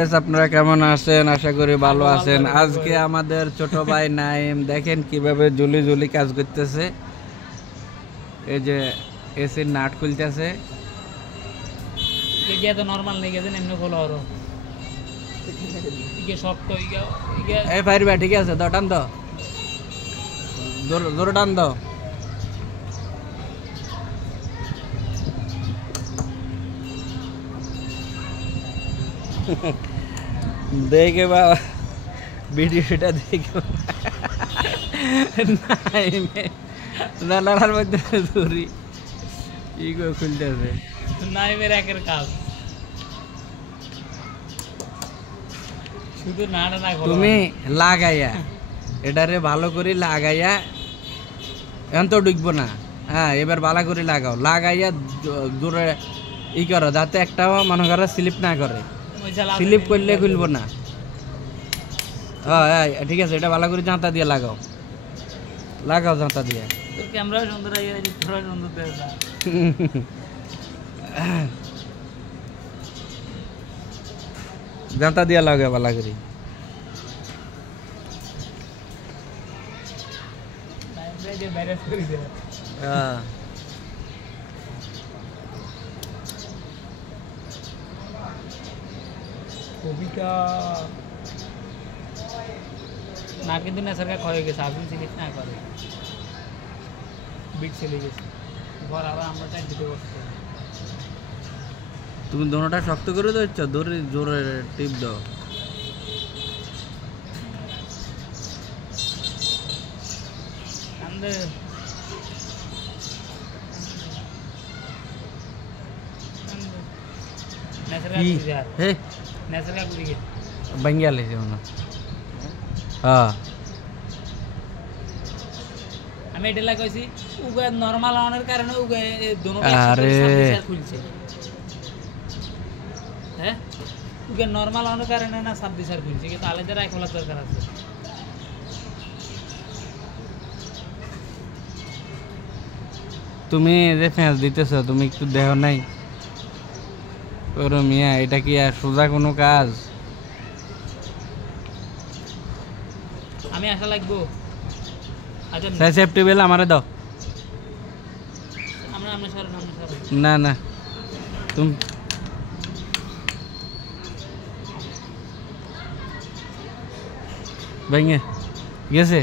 আপনারা কেমন আছেন? আশা করি ভালো আছেন। আজকে আমাদের ছোট ভাই নাইম দেখেন কিভাবে জুলি জুলি কাজ করতেছে। এই যে এসির নাট খুলতেছে। গিয়া তো নরমাল নেই গেছে এমনি খোলা হলো ইগে শক্ত ইগে এই পারবে ঠিক আছে, দাও টান দাও, জোরে টান দাও। দেখে বাবা ভিডিওটা দেখে নালার মধ্যে ধরি ইগো খুলতেছে। নাইমের একের কাজ শুধু নাড়া না খোলা। তুমি লাগাইয়া এটারে ভালো করে লাগাইয়া এখন তো ঢুকবো না। হ্যাঁ, এবার ভালো করে লাগাও, লাগাইয়া জোরে ই করো যাতে একটা মনে করো স্লিপ না করে। স্লিপ করলে খুলবো না। হ্যাঁ ঠিক আছে, এটা ভালো করে জাঁতা দিয়ে লাগাও, লাগাও জাঁতা দিয়ে। তোর ক্যামেরা সুন্দর আইয়া তোরা সুন্দর দেয় জাঁতা দিয়ে লাগাও ভালো করে। হ্যাঁ কবিতা না কিন্তু নেশার ক্ষয় হয়ে গেছে, আগুন চিকিৎসা না করে বিট চলে গেছে ঘর আবার আমরা টাইট দিতে বসতে। তুমি দোনোটা শক্ত করে দিচ্ছ, ধরে জোরে টিপ দাও। বাঙ্গিয়ালে হ্যাঁ আমি এটা লাগাইছি উগে নরমাল অনের কারণে উগে দোনো খুলছে। হ্যাঁ উগে নরমাল অনের কারণে না 26 খুলছে, কিন্তু আলাদা রাই খোলার দরকার আছে। তুমি যে ফ্যাঁস দিতেছ তুমি একটু দেহ নাই ওর মিয়া, এটা কি আর সোজা কোনো কাজ? আমি আসা লাগবো। আচ্ছা সেফটি বেল আমারে দাও। না না তুমি ভেঙে গেছে।